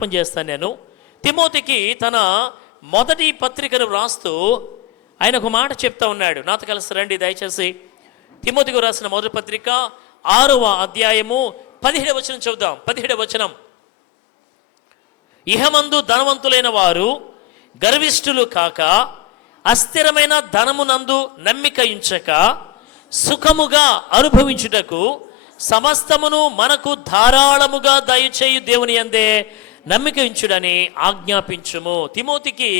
జ్ఞాపం చేస్తాను. నేను తిమోతికి తన మొదటి పత్రికను వ్రాస్తూ ఆయన ఒక మాట చెప్తా ఉన్నాడు. నాతో కలిసి రండి దయచేసి. తిమోతికి రాసిన మొదటి పత్రిక 6వ అధ్యాయము 17వ వచనం చదువుదాం. 17వ వచనం. ఇహమందు ధనవంతులైన వారు గర్విష్ఠులు కాక, అస్థిరమైన ధనమునందు నమ్మిక ఉంచక, సుఖముగా అనుభవించుటకు సమస్తమును మనకు ధారాళముగా దయచేయు దేవుని యందే నమ్మిక ఉంచుడని ఆజ్ఞాపించుము. తిమోతికి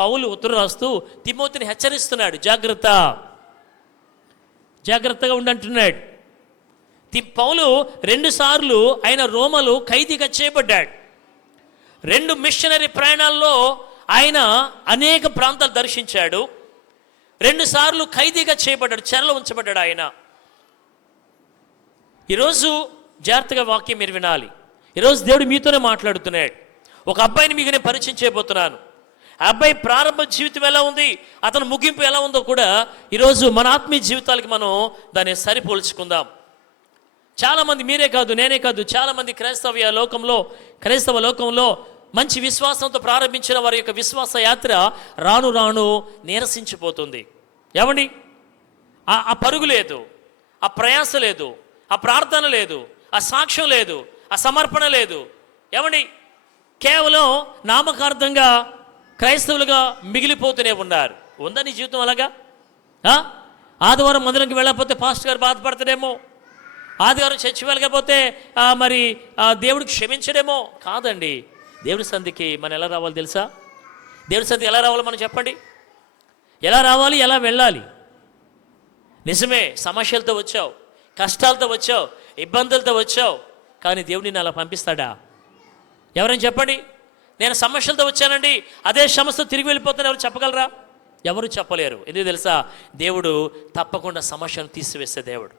పౌలు ఉత్తరం రాస్తూ తిమోతిని హెచ్చరిస్తున్నాడు, జాగ్రత్తగా ఉండంటున్నాడు. పౌలు 2 సార్లు ఆయన రోమలు ఖైదీగా చేయబడ్డాడు. 2 మిషనరీ ప్రయాణాల్లో ఆయన అనేక ప్రాంతాలు దర్శించాడు. 2 సార్లు ఖైదీగా చేయబడ్డాడు, చెరలో ఉంచబడ్డాడు ఆయన. ఈరోజు జాగ్రత్తగా వాక్యం మీరు వినాలి. ఈరోజు దేవుడు మీతోనే మాట్లాడుతున్నాడు. ఒక అబ్బాయిని మీకు నేను పరిచయం చేయబోతున్నాను. ఆ అబ్బాయి ప్రారంభ జీవితం ఎలా ఉంది, అతని ముగింపు ఎలా ఉందో కూడా ఈరోజు మన ఆత్మీయ జీవితాలకి మనం దాన్ని సరిపోల్చుకుందాం. చాలామంది, మీరే కాదు నేనే కాదు, చాలామంది క్రైస్తవ లోకంలో మంచి విశ్వాసంతో ప్రారంభించిన వారి యొక్క విశ్వాస యాత్ర రాను రాను నీరసించిపోతుంది. ఏమండి, ఆ పరుగు లేదు, ఆ ప్రయాస లేదు, ఆ ప్రార్థన లేదు, ఆ సాక్ష్యం లేదు, ఆ సమర్పణ లేదు. ఏమండి, కేవలం నామకార్థంగా క్రైస్తవులుగా మిగిలిపోతూనే ఉన్నారు. ఉందా నీ జీవితం అలాగా? ఆదివారం మందిరంకి వెళ్ళకపోతే పాస్టర్ గారు బాధపడతాడేమో, ఆదివారం చర్చి వెళ్ళకపోతే మరి దేవుడికి క్షమించడేమో. కాదండి, దేవుడి సంధికి మనం ఎలా రావాలి తెలుసా? దేవుడి సంధికి ఎలా రావాలో మనం చెప్పండి. ఎలా రావాలి, ఎలా వెళ్ళాలి? నిజమే, సమస్యలతో వచ్చావు, కష్టాలతో వచ్చావు, ఇబ్బందులతో వచ్చావు, కానీ దేవుడు నిన్ను అలా పంపిస్తాడా? ఎవరైనా చెప్పండి. నేను సమస్యలతో వచ్చానండి, అదే సమస్యతో తిరిగి వెళ్ళిపోతాను, ఎవరు చెప్పగలరా? ఎవరు చెప్పలేరు. ఎందుకు తెలుసా? దేవుడు తప్పకుండా సమస్యను తీసివేసే దేవుడు.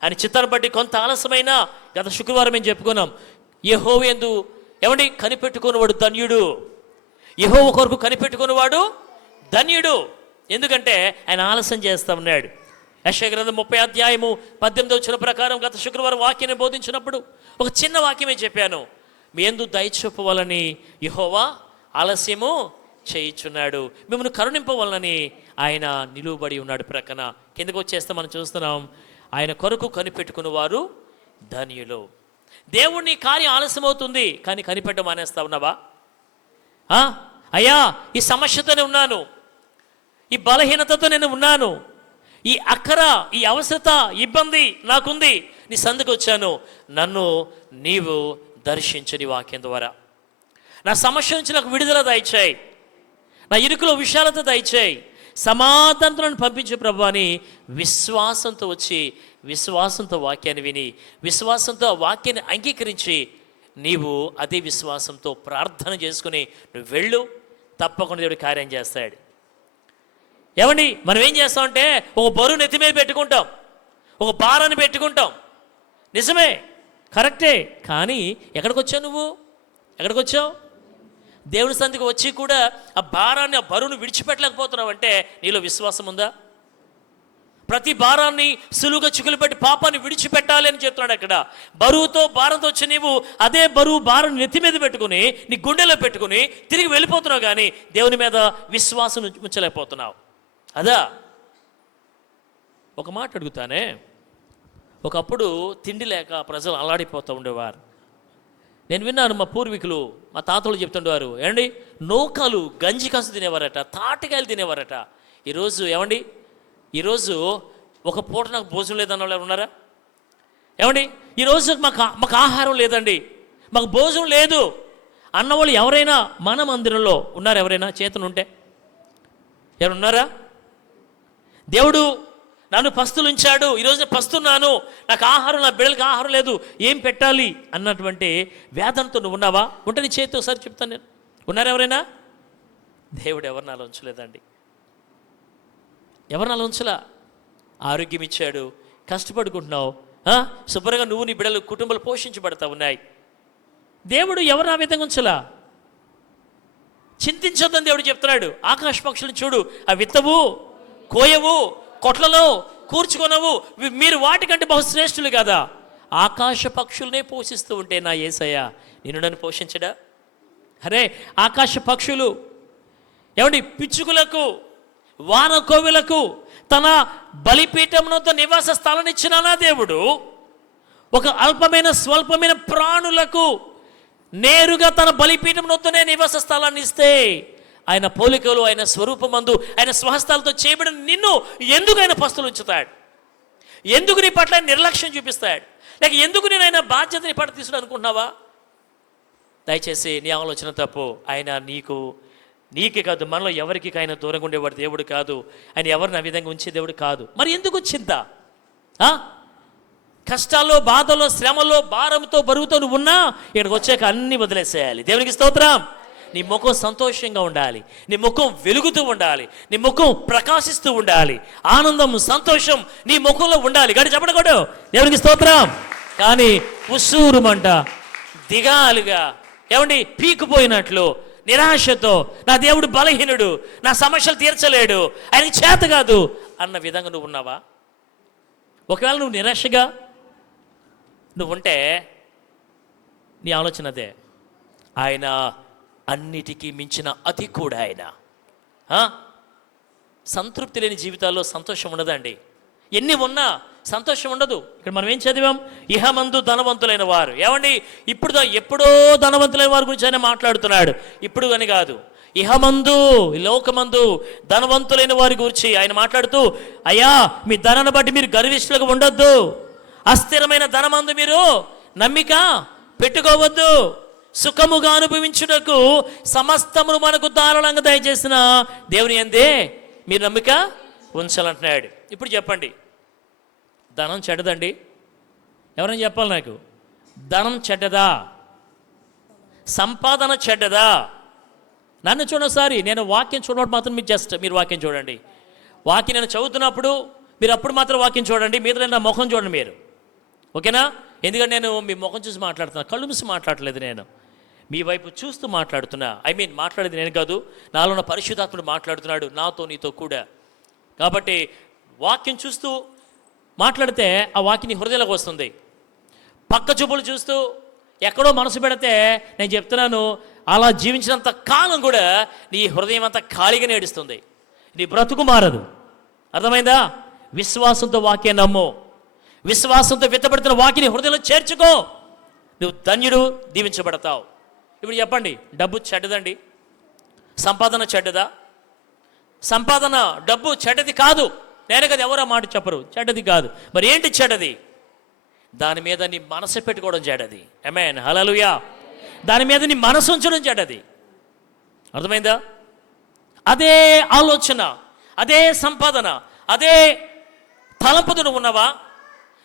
ఆయన చిత్తాన్ని బట్టి కొంత ఆలస్యమైనా, గత శుక్రవారం మేము చెప్పుకున్నాం, యెహోవా యందు ఏమండి కనిపెట్టుకునేవాడు ధన్యుడు. యెహోవా కొరకు కనిపెట్టుకునేవాడు ధన్యుడు. ఎందుకంటే ఆయన ఆలస్యం చేస్తా ఉన్నాడు. యెషయా గ్రంథం 30వ అధ్యాయము 18వ వచనం ప్రకారం గత శుక్రవారం వాక్యాన్ని బోధించినప్పుడు ఒక చిన్న వాక్యమే చెప్పాను. మీ యందు దయ చూపవాలని యెహోవా ఆలస్యము చేయించున్నాడు, మిమ్మల్ని కరుణింపవాలని ఆయన నిలువబడి ఉన్నాడు. ప్రక్కన కిందకు వచ్చేస్తే మనం చూస్తున్నాం, ఆయన కొరకు కనిపెట్టుకున్న వారు ధన్యులు. దేవుని కార్యం ఆలస్యం అవుతుంది, కానీ కనిపెట్టడం మానేస్తా ఉన్నావా? అయ్యా, ఈ సమస్యతోనే ఉన్నాను, ఈ బలహీనతతో నేను ఉన్నాను, ఈ అక్కర, ఈ అవసరత, ఇబ్బంది నాకుంది, నీ సందుకు వచ్చాను, నన్ను నీవు దర్శించని వాక్యం ద్వారా నా సమస్య నుంచి నాకు విడుదల దయచేయి, నా ఇరుకులో విశాలత దయచేయి, సమాధానంతో నన్ను పంపించే ప్రభు అని విశ్వాసంతో వచ్చి, విశ్వాసంతో వాక్యాన్ని విని, విశ్వాసంతో ఆ వాక్యాన్ని అంగీకరించి నీవు అదే విశ్వాసంతో ప్రార్థన చేసుకుని నువ్వు వెళ్ళు, తప్పకుండా దేవుడు కార్యం చేస్తాడు. ఏమండి, మనం ఏం చేస్తామంటే ఒక బరువు నెత్తి మీద పెట్టుకుంటాం, ఒక భారాన్ని పెట్టుకుంటాం. నిజమే, కరెక్టే, కానీ ఎక్కడికి వచ్చావు నువ్వు? ఎక్కడికి వచ్చావు? దేవుని సంధికి వచ్చి కూడా ఆ భారాన్ని, ఆ బరువును విడిచిపెట్టలేకపోతున్నావు అంటే నీలో విశ్వాసం ఉందా? ప్రతి భారాన్ని సులువుగా చిక్కులు పెట్టి పాపాన్ని విడిచిపెట్టాలి అని చెప్తున్నాడు అక్కడ. బరువుతో, భారంతో వచ్చి నీవు అదే భారం నెత్తి మీద పెట్టుకుని, నీ గుండెలో పెట్టుకుని తిరిగి వెళ్ళిపోతున్నావు, కానీ దేవుని మీద విశ్వాసం ఉంచలేకపోతున్నావు. అదా? ఒక మాట అడుగుతానే, ఒకప్పుడు తిండి లేక ప్రజలు అల్లాడిపోతూ ఉండేవారు. నేను విన్నాను, మా పూర్వీకులు, మా తాతలు చెప్తుండేవారు, ఏమండి, నూకలు, గంజి కాసు తినేవారట, తాటికాయలు తినేవారట. ఈరోజు ఒక పూట నాకు భోజనం లేదన్న వాళ్ళు ఉన్నారా? ఏమండి, ఈరోజు మాకు ఆహారం లేదండి, మాకు భోజనం లేదు అన్నవాళ్ళు ఎవరైనా మన మందిరంలో ఉన్నారు? ఎవరైనా చేతను ఉంటే ఎవరున్నారా? దేవుడు నన్ను పస్తులు ఉంచాడు, ఈరోజు పస్తున్నాను, నాకు ఆహారం, నా బిడ్డలకు ఆహారం లేదు, ఏం పెట్టాలి అన్నటువంటి వేదనతో నువ్వు ఉన్నావా? ఉంటే నీ చేతితో ఒకసారి చెప్తాను నేను. ఉన్నారా ఎవరైనా? దేవుడు ఎవరిని అలా ఉంచలేదండి, ఎవరిని అలా ఉంచలా. ఆరోగ్యం ఇచ్చాడు, కష్టపడుకుంటున్నావు, శుభ్రంగా నువ్వు, నీ బిడ్డలు, కుటుంబాలు పోషించబడతా ఉన్నాయి. దేవుడు ఎవరు ఆ విధంగా ఉంచలా. చింతించొద్దని దేవుడు చెప్తున్నాడు. ఆకాశ పక్షులను చూడు, ఆ విత్తవు, కోయవు, కొట్లలో కూర్చుకొనవు, మీరు వాటికంటే బహుశ్రేష్ఠులు కదా. ఆకాశ పక్షులనే పోషిస్తూ ఉంటే నా యేసయ్య నిన్ను నన్ను పోషించడా? అరే ఆకాశ పక్షులు, ఏమండి పిచ్చుకులకు, వానకోవిలకు తన బలిపీఠమునతో నివాస స్థలాన్ని ఇచ్చినా దేవుడు, ఒక అల్పమైన స్వల్పమైన ప్రాణులకు నేరుగా తన బలిపీఠమునతోనే నివాస స్థలాన్ని ఇస్తే, ఆయన పోలికలు, ఆయన స్వరూపమందు, ఆయన స్వహస్తాలతో చేయబడిన నిన్ను ఎందుకు ఆయన పస్తులు ఉంచుతాడు? ఎందుకు నీ పట్ల నిర్లక్ష్యం చూపిస్తాడు? లేక ఎందుకు నేను ఆయన బాధ్యతని పట్ల తీసుకుని అనుకుంటున్నావా? దయచేసి నీ ఆలోచన తప్పు. ఆయన నీకే కాదు, మనలో ఎవరికి ఆయన దూరంగా ఉండేవాడు దేవుడు కాదు. ఆయన ఎవరిని ఆ విధంగా ఉంచే దేవుడు కాదు. మరి ఎందుకు చింత? కష్టాల్లో, బాధలో, శ్రమలో, భారంతో, బరువుతో నువ్వు ఉన్నా ఇక్కడికి వచ్చాక అన్నీ వదిలేసేయాలి. దేవునికి స్తోత్రం. నీ ముఖం సంతోషంగా ఉండాలి, నీ ముఖం వెలుగుతూ ఉండాలి, నీ ముఖం ప్రకాశిస్తూ ఉండాలి, ఆనందం, సంతోషం నీ ముఖంలో ఉండాలి. గడి చెప్పడకూడదు. దేవునికి స్తోత్రం. కానీ ఉస్సూరుమంట, దిగాలుగా, ఏమండి పీకుపోయినట్లు, నిరాశతో, నా దేవుడు బలహీనుడు, నా సమస్యలు తీర్చలేడు, ఆయనకి చేత కాదు అన్న విధంగా నువ్వు ఉన్నావా? ఒకవేళ నువ్వు నిరాశగా నువ్వు ఉంటే నీ ఆలోచన అదే, ఆయన అన్నిటికీ మించిన అతి కూడా ఆయన. సంతృప్తి లేని జీవితాల్లో సంతోషం ఉండదండి. ఎన్ని ఉన్నా సంతోషం ఉండదు. ఇక్కడ మనం ఏం చదివాం? ఇహమందు ధనవంతులైన వారు, ఏమండి ఎప్పుడో ధనవంతులైన వారి గురించి ఆయన మాట్లాడుతున్నాడు. ఇప్పుడు అని కాదు, ఇహమందు, లోకమందు ధనవంతులైన వారి గురించి ఆయన మాట్లాడుతూ, అయ్యా మీ ధనాన్ని బట్టి మీరు గర్విష్ఠులుగా ఉండొద్దు, అస్థిరమైన ధనమందు మీరు నమ్మిక పెట్టుకోవద్దు, సుఖముగా అనుభవించుటకు సమస్తమును మనకు ధారాళంగా దయచేసిన దేవుని యందే మీరు నమ్మిక ఉంచాలంటున్నాడు. ఇప్పుడు చెప్పండి, ధనం చెడ్డదండి? ఎవరైనా చెప్పాలి నాకు. ధనం చెడ్డదా? సంపాదన చెడ్డదా? నన్ను చూడసారి, నేను వాక్యం చూడడం మాత్రం మీరు వాక్యం చూడండి. వాక్యం నేను చదువుతున్నప్పుడు మీరు అప్పుడు మాత్రం వాక్యం చూడండి, మీద నా ముఖం చూడండి మీరు, ఓకేనా? ఎందుకంటే నేను మీ ముఖం చూసి మాట్లాడుతున్నా, కళ్ళు మూసి మాట్లాడలేదు, నేను మీ వైపు చూస్తూ మాట్లాడుతున్నా. మాట్లాడేది నేను కాదు, నాలో ఉన్న పరిశుద్ధాత్ముడు మాట్లాడుతున్నాడు నాతో నీతో కూడా. కాబట్టి వాక్యం చూస్తూ మాట్లాడితే ఆ వాక్యం నీ హృదయంలోకి వస్తుంది. పక్క చూపులు చూస్తూ ఎక్కడో మనసు పెడితే నేను చెప్తున్నాను, అలా జీవించినంత కాలం కూడా నీ హృదయం అంతా ఖాళీగా ఏడుస్తుంది, నీ బ్రతుకు మారదు. అర్థమైందా? విశ్వాసంతో వాక్యం నమ్ము, విశ్వాసంతో విత్తబడుతున్న వాక్యాన్ని హృదయంలో చేర్చుకో, నువ్వు ధన్యుడు, దీవించబడతావు. ఇప్పుడు చెప్పండి, డబ్బు చెడ్డదండి? సంపాదన చెడ్డదా? సంపాదన, డబ్బు చెడ్డది కాదు. నేనే కదా, ఎవరో మాట చెప్పరు, చెడ్డది కాదు. మరి ఏంటి చెడ్డది? దాని మీద నీ మనసు పెట్టుకోవడం చెడ్డది. ఆమేన్, హల్లెలూయా. దాని మీద నీ మనసు ఉంచడం చెడ్డది. అర్థమైందా? అదే ఆలోచన, అదే సంపాదన, అదే తలంపుతో నువ్వు ఉన్నావా?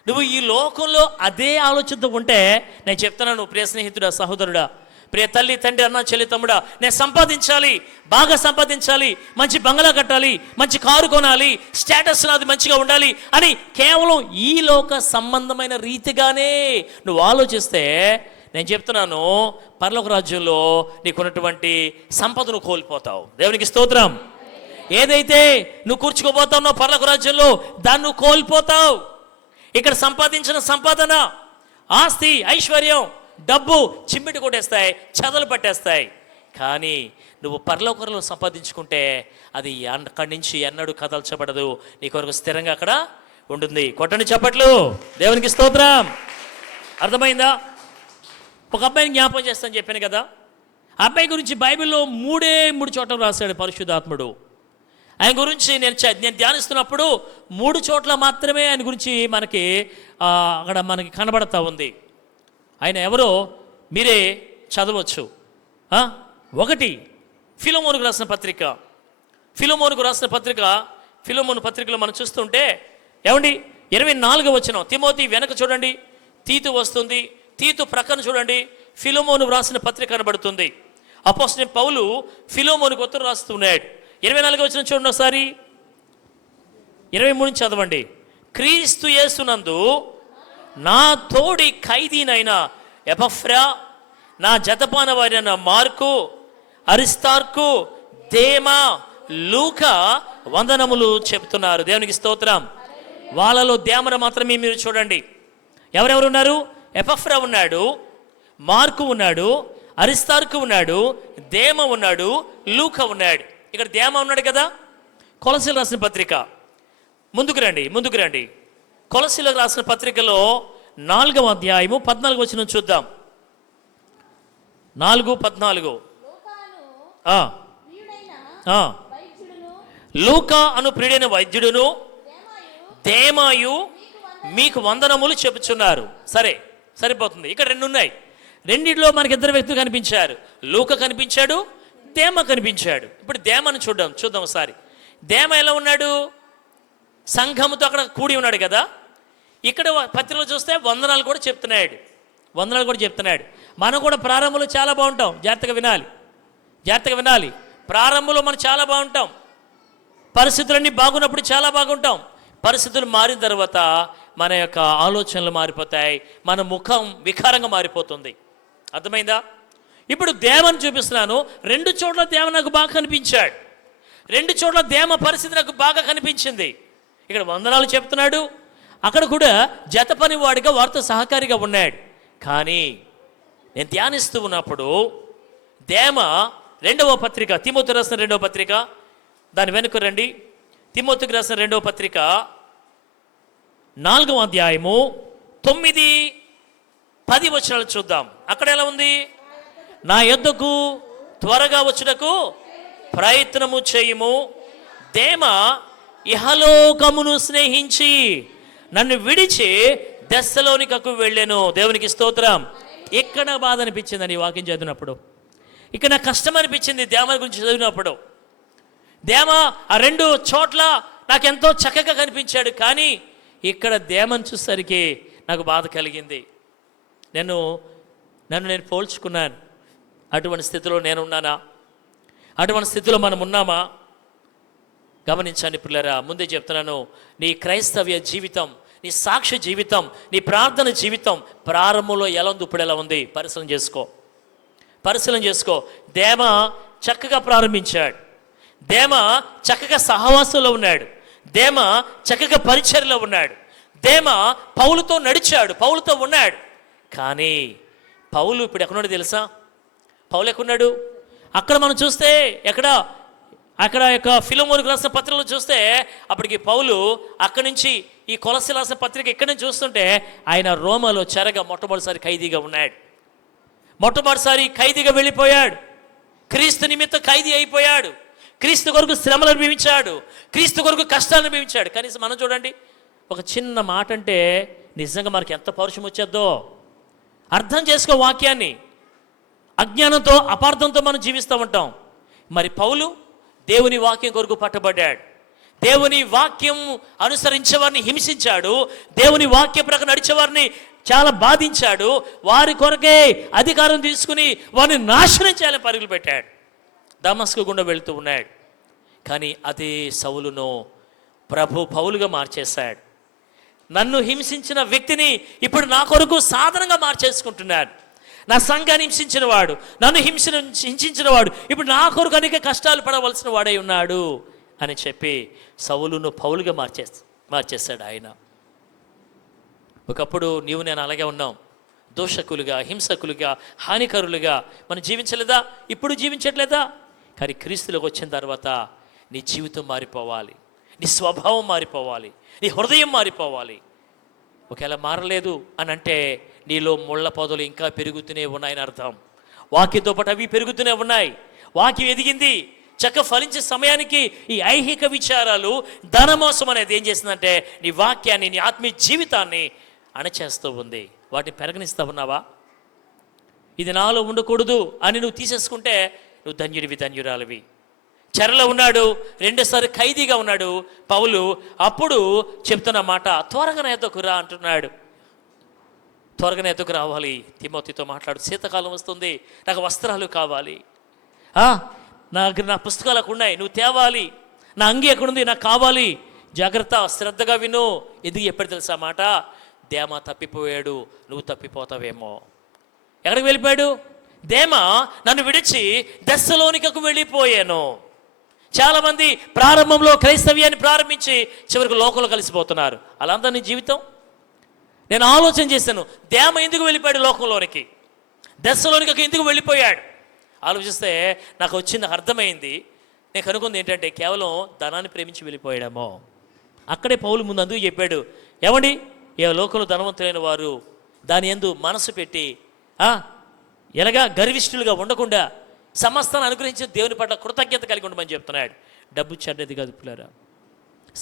నువ్వు ఈ లోకంలో అదే ఆలోచనతో ఉంటే నేను చెప్తున్నాను, ప్రియ స్నేహితుడా, సహోదరుడా, ప్రియ తల్లి, తండ్రి, అన్న, చెల్లి, తమ్ముడా, నేను సంపాదించాలి, బాగా సంపాదించాలి, మంచి బంగళా కట్టాలి, మంచి కారు కొనాలి, స్టేటస్ నాది మంచిగా ఉండాలి అని కేవలం ఈ లోక సంబంధమైన రీతిగానే నువ్వు ఆలోచిస్తే నేను చెప్తున్నాను, పరలోక రాజ్యంలో నీకున్నటువంటి సంపదను కోల్పోతావు. దేవునికి స్తోత్రం. ఏదైతే నువ్వు కూర్చుకోబోతావునో పరలోక రాజ్యంలో దాన్ని నువ్వు కోల్పోతావు. ఇక్కడ సంపాదించిన సంపాదన, ఆస్తి, ఐశ్వర్యం, డబ్బు చిమ్మిటి కొట్టేస్తాయి, చెదలు పట్టేస్తాయి. కానీ నువ్వు పరలోకంలో సంపాదించుకుంటే అది అక్కడి నుంచి ఎన్నడూ కదల్చబడదు, నీ కొరకు స్థిరంగా అక్కడ ఉంటుంది. కొట్టండి చప్పట్లు, దేవునికి స్తోత్రం. అర్థమైందా? ఒక అబ్బాయిని జ్ఞాపకం చేస్తాను చెప్పాను కదా. ఆ అబ్బాయి గురించి బైబిల్లో మూడు చోట్ల రాశాడు పరిశుద్ధాత్ముడు. ఆయన గురించి నేను ధ్యానిస్తున్నప్పుడు 3 చోట్ల మాత్రమే ఆయన గురించి అక్కడ మనకి కనబడతా ఉంది. ఆయన ఎవరో మీరే చదవచ్చు. 1 ఫిలోమోనుకు రాసిన పత్రిక. ఫిలోమోను పత్రికలో మనం చూస్తుంటే, ఏమండి 24వ వచనం, తిమోతి వెనక చూడండి, తీతు వస్తుంది, తీతు ప్రక్కన చూడండి, ఫిలోమోను రాసిన పత్రిక కనబడుతుంది. అపోస్తలుడైన పౌలు ఫిలోమోనుకు ఉత్తరం రాస్తున్నాడు. 24వ వచనం చూడండి ఒకసారి, 23 చదవండి. క్రీస్తు యేసునందు నా తోడి ఖైదీనైన ఎపఫ్రా, నా జతపాన వారైన మార్కు, అరిస్తార్కు, దేమా, లూకా వందనములు చెప్తున్నారు. దేవునికి స్తోత్రం. వాళ్ళలో దేమను మాత్రమే మీరు చూడండి. ఎవరెవరు ఉన్నారు? ఎపఫ్రా ఉన్నాడు, మార్కు ఉన్నాడు, అరిస్తార్కు ఉన్నాడు, దేమ ఉన్నాడు, లూకా ఉన్నాడు. ఇక్కడ దేమ ఉన్నాడు కదా. కొలసీలకు రాసిన పత్రిక ముందుకు రండి. కొలసీలకు రాసిన పత్రికలో 4వ అధ్యాయము 14 వచనం చూద్దాం. 4:14. లూకా అను ప్రియుడైన వైద్యుడును దేమాయు మీకు వందనములు చెప్పుచున్నారు. సరిపోతుంది. ఇక్కడ 2 ఉన్నాయి. రెండిట్లో మనకి 2 వ్యక్తులు కనిపించారు. లూకా కనిపించాడు, దేమ కనిపించాడు. ఇప్పుడు దేమను చూద్దాం ఒకసారి. దేమ ఎలా ఉన్నాడు? సంఘముతో అక్కడ కూడి ఉన్నాడు కదా. ఇక్కడ పత్రికలో చూస్తే వందనాలు కూడా చెప్తున్నాడు. మనం కూడా ప్రారంభంలో చాలా బాగుంటాం. జాగ్రత్తగా వినాలి. ప్రారంభంలో మనం చాలా బాగుంటాం. పరిస్థితులన్నీ బాగున్నప్పుడు చాలా బాగుంటాం. పరిస్థితులు మారిన తర్వాత మన యొక్క ఆలోచనలు మారిపోతాయి, మన ముఖం వికారంగా మారిపోతుంది. అర్థమైందా? ఇప్పుడు దేమని చూపిస్తున్నాను. 2 చోట్ల దేమ నాకు బాగా కనిపించాడు. 2 చోట్ల దేమ పరిస్థితి నాకు బాగా కనిపించింది. ఇక్కడ వందనాలు చెప్తున్నాడు, అక్కడ కూడా జత పని వాడిగా వారితో సహకారిగా ఉన్నాడు. కానీ నేను ధ్యానిస్తూ ఉన్నప్పుడు దేమ 2వ పత్రిక, తిమోతికి రాసిన 2వ పత్రిక, దాని వెనుక రండి. తిమోతికి రాసిన 2వ పత్రిక 4వ అధ్యాయము 9-10 వచనాలు చూద్దాం. అక్కడ ఎలా ఉంది? నా యొద్దకు త్వరగా వచ్చుటకు ప్రయత్నము చేయుము. దేమ ఇహలోకమును స్నేహించి నన్ను విడిచి దెస్సలోనికకు వెళ్ళాను. దేవునికి స్తోత్రం. ఇక్కడ బాధ అనిపించిందని ఈ వాక్యం చదివినప్పుడు, ఇక్కడ నాకు కష్టం అనిపించింది దేమ గురించి చదివినప్పుడు. దేమ ఆ 2 చోట్ల నాకు ఎంతో చక్కగా కనిపించాడు. కానీ ఇక్కడ దేమను చూసేసరికి నాకు బాధ కలిగింది. నన్ను నేను పోల్చుకున్నాను. అటువంటి స్థితిలో నేనున్నానా? అటువంటి స్థితిలో మనం ఉన్నామా? గమనించండి పిల్లరా. ముందే చెప్తున్నాను, నీ క్రైస్తవ్య జీవితం, నీ సాక్ష్య జీవితం, నీ ప్రార్థన జీవితం ప్రారంభంలో ఎలా ఉంది, ఇప్పుడు ఎలా ఉంది? పరిశీలన చేసుకో. దేమ చక్కగా ప్రారంభించాడు. దేమ చక్కగా సహవాసంలో ఉన్నాడు. దేమ చక్కగా పరిచర్యలో ఉన్నాడు. దేమ పౌలుతో నడిచాడు, పౌలుతో ఉన్నాడు. కానీ పౌలు ఇప్పుడు ఎక్కడున్నాడు తెలుసా? పౌలు ఎక్కడున్నాడు? అక్కడ మనం చూస్తే అక్కడ యొక్క ఫిలోమోనుకు రాసిన పత్రికలు చూస్తే అప్పటికి పౌలు అక్కడి నుంచి ఈ కొలస్సీ రాసిన పత్రిక ఇక్కడి నుంచి చూస్తుంటే ఆయన రోమాలో చెరగా మొట్టమొదటిసారి ఖైదీగా ఉన్నాడు. మొట్టమొదటిసారి ఖైదీగా వెళ్ళిపోయాడు. క్రీస్తు నిమిత్తం ఖైదీ అయిపోయాడు. క్రీస్తు కొరకు శ్రమలు అనుభవించాడు. క్రీస్తు కొరకు కష్టాలు అనుభవించాడు. కనీసం మనం చూడండి, ఒక చిన్న మాట అంటే నిజంగా మనకి ఎంత పౌరుషం వచ్చేద్దో. అర్థం చేసుకో వాక్యాన్ని. అజ్ఞానంతో అపార్థంతో మనం జీవిస్తూ ఉంటాం. మరి పౌలు దేవుని వాక్యం కొరకు పట్టబడ్డాడు. దేవుని వాక్యం అనుసరించే వారిని హింసించాడు. దేవుని వాక్య ప్రకారం నడిచే వారిని చాలా బాధించాడు. వారి కొరకే అధికారం తీసుకుని వారిని నాశనం చేయాలని పరుగులు పెట్టాడు. దమస్కు గుండా వెళుతూ ఉన్నాడు. కానీ అదే సౌలును ప్రభు పౌలుగా మార్చేశాడు. నన్ను హింసించిన వ్యక్తిని ఇప్పుడు నా కొరకు సాధనంగా మార్చేసుకుంటున్నాడు. నా సంఘాన్ని హింసించిన వాడు, నన్ను హింసించిన వాడు ఇప్పుడు నా కొరకు అనేక కష్టాలు పడవలసిన వాడై ఉన్నాడు అని చెప్పి సౌలును పౌలుగా మార్చేశాడు ఆయన. ఒకప్పుడు నీవు నేను అలాగే ఉన్నాం. దోషకులుగా, హింసకులుగా, హానికరులుగా మనం జీవించలేదా? ఇప్పుడు జీవించట్లేదా? కానీ క్రీస్తులోకి వచ్చిన తర్వాత నీ జీవితం మారిపోవాలి, నీ స్వభావం మారిపోవాలి, నీ హృదయం మారిపోవాలి. ఒకవేళ మారలేదు అని అంటే నీలో ముళ్ళ పొదలు ఇంకా పెరుగుతూనే ఉన్నాయని అర్థం. వాక్యంతో పాటు అవి పెరుగుతూనే ఉన్నాయి. వాక్యం ఎదిగింది, చక్క ఫలించే సమయానికి ఈ ఐహిక విచారాలు, ధనమోసం అనేది ఏం చేసిందంటే నీ వాక్యాన్ని, నీ ఆత్మీయ జీవితాన్ని అణచేస్తూ ఉంది. వాటిని పెరగనిస్తూ ఉన్నావా? ఇది నాలో ఉండకూడదు అని నువ్వు తీసేసుకుంటే నువ్వు ధన్యురాలివి. చెరలో ఉన్నాడు, 2సారి ఖైదీగా ఉన్నాడు పౌలు. అప్పుడు చెప్తున్న మాట, త్వరగా నా ఎద్దకు రా అంటున్నాడు. త్వరగా నా ఎద్దకు రావాలి. తిమోతితో మాట్లాడు, శీతాకాలం వస్తుంది, నాకు వస్త్రాలు కావాలి, నా పుస్తకాలు అక్కడ ఉన్నాయి, నువ్వు తేవాలి, నా అంగి ఎక్కడుంది, నాకు కావాలి, జాగ్రత్త, శ్రద్ధగా విను. ఎందుకు ఎప్పుడు తెలుసా మాట? దేమ తప్పిపోయాడు, నువ్వు తప్పిపోతావేమో. ఎక్కడికి వెళ్ళిపోయాడు? దేమ నన్ను విడిచి దెస్సలోనికకు వెళ్ళిపోయాను. చాలామంది ప్రారంభంలో క్రైస్తవ్యాన్ని ప్రారంభించి చివరికి లోకంలో కలిసిపోతున్నారు. అలా నీ జీవితం? నేను ఆలోచన చేశాను, దేమ ఎందుకు వెళ్ళిపోయాడు లోకంలోనికి? దెస్సలోనికకు ఎందుకు వెళ్ళిపోయాడు? ఆలోచిస్తే నాకు అర్థమైంది. నేను కనుక్కుంది ఏంటంటే కేవలం ధనాన్ని ప్రేమించి వెళ్ళిపోయాడేమో. అక్కడే పౌలు ముందు అందుకు చెప్పాడు, ఏమండి ఏ లోకంలో ధనవంతులైన వారు దాని యందు మనసు పెట్టి ఎలాగా గర్విష్ఠులుగా ఉండకుండా సమస్తాన్ని అనుగ్రహించిన దేవుని పట్ల కృతజ్ఞత కలిగి ఉండమని చెప్తున్నాడు. డబ్బు చెడ్డది కాదు పిల్లరా,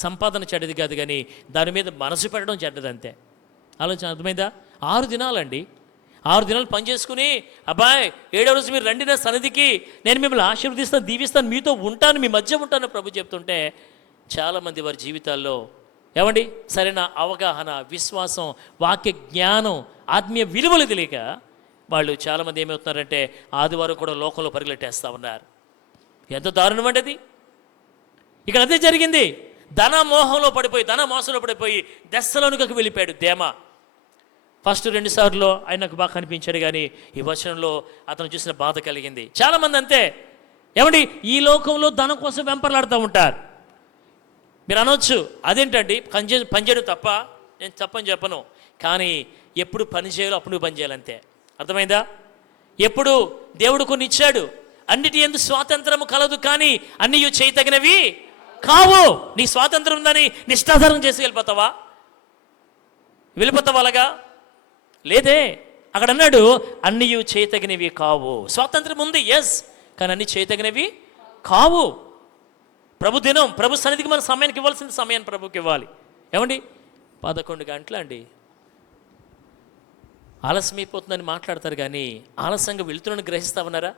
సంపాదన చెడ్డది కాదు, కానీ దాని మీద మనసు పెట్టడం చెడ్డది అంతే. ఆలోచన అర్థమైందా? 6 దినాలండి, 6 దినాలు పని చేసుకుని అబ్బాయి 7వ రోజు మీరు రండి నా సన్నిధికి, నేను మిమ్మల్ని ఆశీర్వదిస్తాను, దీవిస్తాను, మీతో ఉంటాను, మీ మధ్య ఉంటాను ప్రభు చెప్తుంటే చాలామంది వారి జీవితాల్లో ఏమండి సరైన అవగాహన, విశ్వాసం, వాక్య జ్ఞానం, ఆత్మీయ విలువలు తెలియక వాళ్ళు చాలామంది ఏమవుతున్నారంటే ఆదివారం కూడా లోకంలో పరిగెట్టేస్తూ ఉన్నారు. ఎంత దారుణం అంటే అది. ఇక్కడ అదే జరిగింది. ధన మోసంలో పడిపోయి దెస్సలోనికకు వెళ్ళిపోయాడు దేమా. ఫస్ట్ 2 సార్లు ఆయనకు బాగా కనిపించాడు, కానీ ఈ వచనంలో అతను చూసిన బాధ కలిగింది. చాలామంది అంతే, ఏమండి ఈ లోకంలో ధనం కోసం వెంపర్లాడుతూ ఉంటారు. మీరు అనొచ్చు అదేంటండి పనిచేయడం తప్ప? నేను తప్పని చెప్పను, కానీ ఎప్పుడు పని చేయాలో అప్పుడు నువ్వు పని చేయాలంతే. అర్థమైందా? ఎప్పుడు దేవుడు కొన్ని ఇచ్చాడు, అన్నిటి యందు స్వాతంత్రము కలదు, కానీ అన్నీ చేయతగినవి కావు. నీ స్వాతంత్రం ఉందని నిష్ఠాధారం చేసి వెళ్ళిపోతావా అలాగా? లేదే. అక్కడ అన్నాడు అన్నీ చేయతగినవి కావు. స్వాతంత్రం ఉంది, ఎస్, కానీ అన్నీ చేయతగినవి కావు. ప్రభు దినం, ప్రభు సన్నిధికి మన సమయానికి ఇవ్వాల్సిన సమయాన్ని ప్రభుకి ఇవ్వాలి. ఏమండి 11 గంటలు అండి, ఆలస్యం అయిపోతుందని మాట్లాడతారు, కానీ ఆలస్యంగా వెళ్తున్నాను గ్రహిస్తా ఉన్నారా?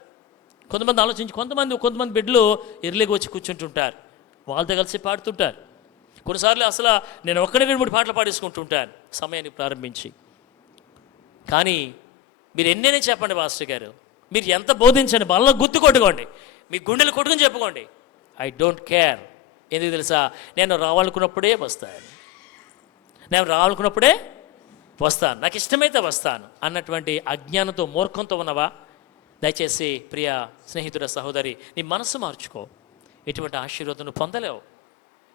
కొంతమంది ఆలోచించి కొంతమంది బెడ్లో ఎర్లీగా వచ్చి కూర్చుంటుంటారు, వాళ్ళతో కలిసి పాడుతుంటారు. కొన్నిసార్లు అసలు నేను ఒక్కడే 2-3 పాటలు పాడేసుకుంటుంటాను సమయాన్ని ప్రారంభించి. కానీ మీరు ఎన్నైనా చెప్పండి మాస్టర్ గారు, మీరు ఎంత బోధించండి, బల్ల గుర్తు కొట్టుకోండి, మీ గుండెలు కొట్టుకుని చెప్పుకోండి, ఐ డోంట్ కేర్. ఎందుకు తెలుసా? నేను రావాలనుకున్నప్పుడే వస్తాను, నాకు ఇష్టమైతే వస్తాను అన్నటువంటి అజ్ఞానంతో, మూర్ఖంతో ఉన్నవా? దయచేసి ప్రియ స్నేహితుడ, సహోదరి, నీ మనసు మార్చుకో. ఎటువంటి ఆశీర్వాదం పొందలేవు.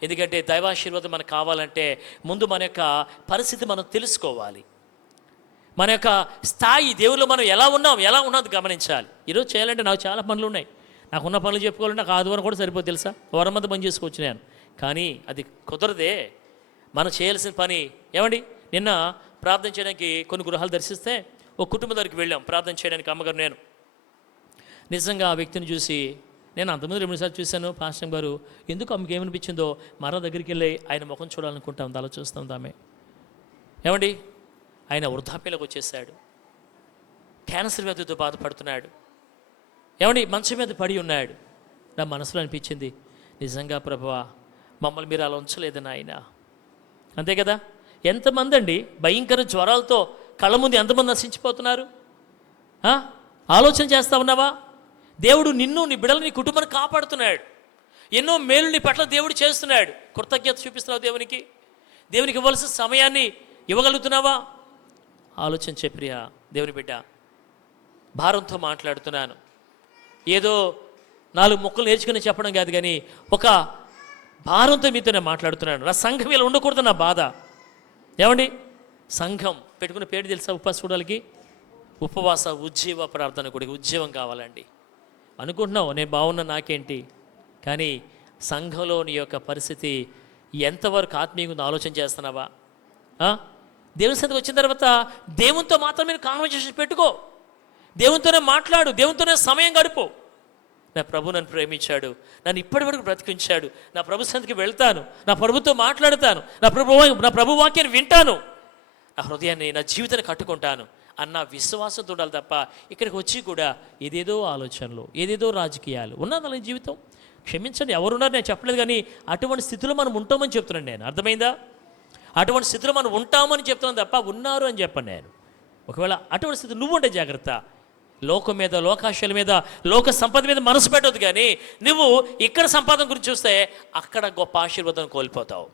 ఎందుకంటే దైవాశీర్వాదం మనకు కావాలంటే ముందు మన యొక్క పరిస్థితి మనం తెలుసుకోవాలి. మన యొక్క స్థాయి దేవుళ్ళు మనం ఎలా ఉన్నది గమనించాలి. ఈరోజు చేయాలంటే నాకు చాలా పనులు ఉన్నాయి, నాకున్న పనులు చెప్పుకోవాలంటే నాకు ఆదివారం కూడా సరిపోదు తెలుసా, వారమంతా పని చేసుకోవచ్చు నేను, కానీ అది కుదరదే. మనం చేయాల్సిన పని ఏమండి, నిన్న ప్రార్థన చేయడానికి కొన్ని గృహాలు దర్శిస్తే ఒక కుటుంబం దగ్గరికి వెళ్ళాం ప్రార్థన చేయడానికి. అమ్మగారు నేను నిజంగా ఆ వ్యక్తిని చూసి, నేను అంతమంది 2 సార్లు చూశాను, పాస్టర్ గారు ఎందుకు ఆమెకి ఏమనిపించిందో మరో దగ్గరికి వెళ్ళి ఆయన ముఖం చూడాలనుకుంటాం, అలా చూస్తాం ఆమె. ఏమండి ఆయన వృద్ధాప్యంలోకి వచ్చేసాడు, క్యాన్సర్ వ్యాధితో బాధపడుతున్నాడు, ఏమండి మంచం మీద పడి ఉన్నాడు. నా మనసులో అనిపించింది, నిజంగా ప్రభువా మమ్మల్ని మీరు అలా ఉంచలేదు నాయన. అంతే కదా? ఎంతమంది అండి భయంకర జ్వరాలతో కళ్ళ ముందు ఎంతమంది నశించిపోతున్నారు? ఆలోచన చేస్తా ఉన్నావా? దేవుడు నిన్ను, నీ బిడ్డలు, నీ కుటుంబాన్ని కాపాడుతున్నాడు, ఎన్నో మేలు నీ పట్ల దేవుడు చేస్తున్నాడు. కృతజ్ఞత చూపిస్తున్నావు దేవునికి ఇవ్వాల్సిన సమయాన్ని ఇవ్వగలుగుతున్నావా? ఆలోచించే ప్రియ దేవుని బిడ్డ, భారంతో మాట్లాడుతున్నాను, ఏదో 4 ముక్కలు నేర్చుకుని చెప్పడం కాదు, కానీ ఒక భారంతో మీతో నేను మాట్లాడుతున్నాను. నా సంఘం ఇలా ఉండకూడదు నా బాధ. ఏమండి సంఘం పెట్టుకున్న పేరు తెలుసా? ఉపవాసాలకి, ఉపవాస ఉజ్జీవ ప్రార్థన కూడా ఉజ్జీవం కావాలండి. అనుకుంటున్నావు నేను బాగున్నా నాకేంటి, కానీ సంఘంలో నీ యొక్క పరిస్థితి ఎంతవరకు ఆత్మీయంగా ఆలోచన చేస్తున్నావా? దేవుని సన్నిధికి వచ్చిన తర్వాత దేవునితో మాత్రమే కాన్వర్జేషన్ పెట్టుకో, దేవునితోనే మాట్లాడు, దేవునితోనే సమయం గడుపు. నా ప్రభు నన్ను ప్రేమించాడు, నన్ను ఇప్పటి వరకు బ్రతికించాడు, నా ప్రభు సన్నిధికి వెళ్తాను, నా ప్రభుతో మాట్లాడతాను, నా ప్రభు వాక్యాన్ని వింటాను, నా హృదయాన్ని, నా జీవితాన్ని కట్టుకుంటాను అన్న విశ్వాసంతో ఉండాలి తప్ప ఇక్కడికి వచ్చి కూడా ఏదేదో ఆలోచనలు, ఏదేదో రాజకీయాలు ఉన్నది అలా జీవితం. క్షమించండి, ఎవరున్నారు నేను చెప్పలేదు, కానీ అటువంటి స్థితిలో మనం ఉంటామని చెప్తున్నాను నేను. అర్థమైందా? అటువంటి స్థితిలో మనం ఉంటామని చెప్తున్నాను తప్ప ఉన్నారు అని చెప్పండి నేను. ఒకవేళ అటువంటి స్థితి నువ్వు ఉంటే జాగ్రత్త. లోకం మీద, లోకాశల మీద, లోక సంపద మీద మనసు పెట్టవద్దు, కానీ నువ్వు ఇక్కడ సంపాదన గురించి చూస్తే అక్కడ గొప్ప ఆశీర్వాదం కోల్పోతావు.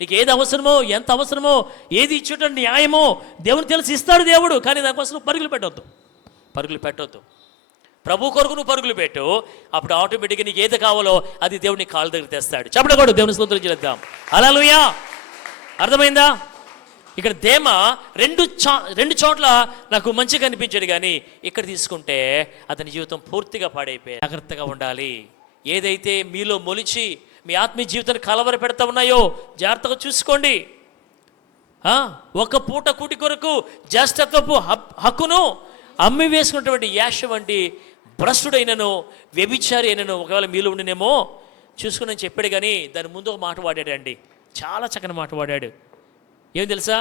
నీకు ఏది అవసరమో, ఎంత అవసరమో, ఏది ఇచ్చేట న్యాయమో దేవుని తెలిసి ఇస్తాడు దేవుడు, కానీ దానికోసం పరుగులు పెట్టవద్దు. ప్రభు కొరకు నువ్వు పరుగులు పెట్టు, అప్పుడు ఆటోమేటిక్గా నీకు ఏది కావాలో అది దేవుడు నీ కాళ్ళ దగ్గర తెస్తాడు. చెప్పడం కూడా దేవుని స్తోత్రం చేద్దాం. హల్లెలూయా. అర్థమైందా? ఇక్కడ దేమ రెండు చోట్ల నాకు మంచిగా కనిపించాడు, కానీ ఇక్కడ తీసుకుంటే అతని జీవితం పూర్తిగా పాడైపోయి. జాగ్రత్తగా ఉండాలి. ఏదైతే మీలో మొలిచి మీ ఆత్మీయ జీవితాన్ని కలవర పెడతా ఉన్నాయో జాగ్రత్తగా చూసుకోండి. ఒక పూట కూటి కొరకు జ్యేష్ఠత్వపు హక్కును అమ్మి వేసుకున్నటువంటి యాష వంటి భ్రష్టుడైనను వ్యభిచారి అయినను ఒకవేళ మీలో ఉండినేమో చూసుకుని చెప్పాడు. కానీ దాని ముందు ఒక మాట వాడాడు అండి, చాలా చక్కని మాట వాడాడు. ఏం తెలుసా?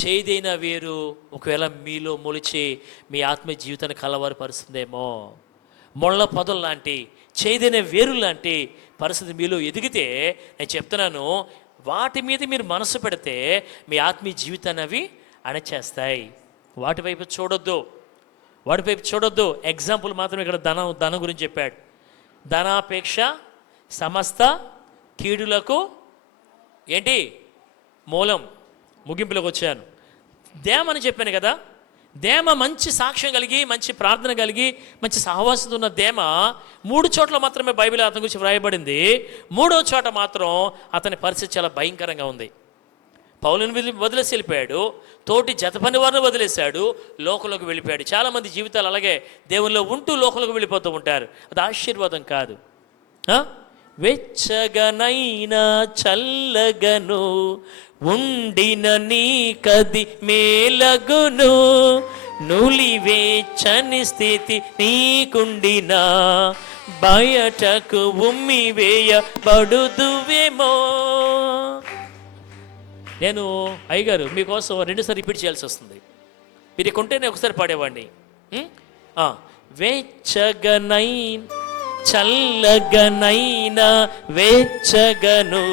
చేదైన వేరు ఒకవేళ మీలో మొలిచి మీ ఆత్మీయ జీవితాన్ని కలవరపరుస్తుందేమో. మొళ్ళ పొదలు లాంటి చేదైన వేరు లాంటి పరిస్థితి మీలో ఎదిగితే నేను చెప్తున్నాను, వాటి మీద మీరు మనసు పెడితే మీ ఆత్మీయ జీవితాన్ని అవి అణచేస్తాయి. వాటి వైపు చూడొద్దు. ఎగ్జాంపుల్ మాత్రం ఇక్కడ ధనం గురించి చెప్పాడు. ధనాపేక్ష సమస్త కీడులకు ఏంటి మూలం. ముగింపులోకి వచ్చాను. దేమని చెప్పాను కదా, దేమ మంచి సాక్ష్యం కలిగి, మంచి ప్రార్థన కలిగి, మంచి సహవాసత ఉన్న దేమ 3 చోట్ల మాత్రమే బైబిల్ అతని గురించి వ్రాయబడింది. 3వ చోట మాత్రం అతని పరిస్థితి చాలా భయంకరంగా ఉంది. పౌలుని వదిలేసి వెళ్ళిపోయాడు, తోటి జత పని వారిని వదిలేశాడు, లోకంలోకి వెళ్ళిపోయాడు. చాలామంది జీవితాలు అలాగే దేవుల్లో ఉంటూ లోకంలోకి వెళ్ళిపోతూ ఉంటారు. అది ఆశీర్వాదం కాదు. వెచ్చగనైనా చల్లగను ఉండిన నీ కది మేలగును, నులివేచ్చని స్థితి నీకుండినా బయటకు ఉమ్మి వేయబడుదువేమో. నేను అయ్యగారు మీకోసం 2 సార్లు రిపీట్ చేయాల్సి వస్తుంది. మీరు కొంటేనే ఒకసారి పాడేవాడిని. వెచ్చగనై చల్లగనైనా వెచ్చగను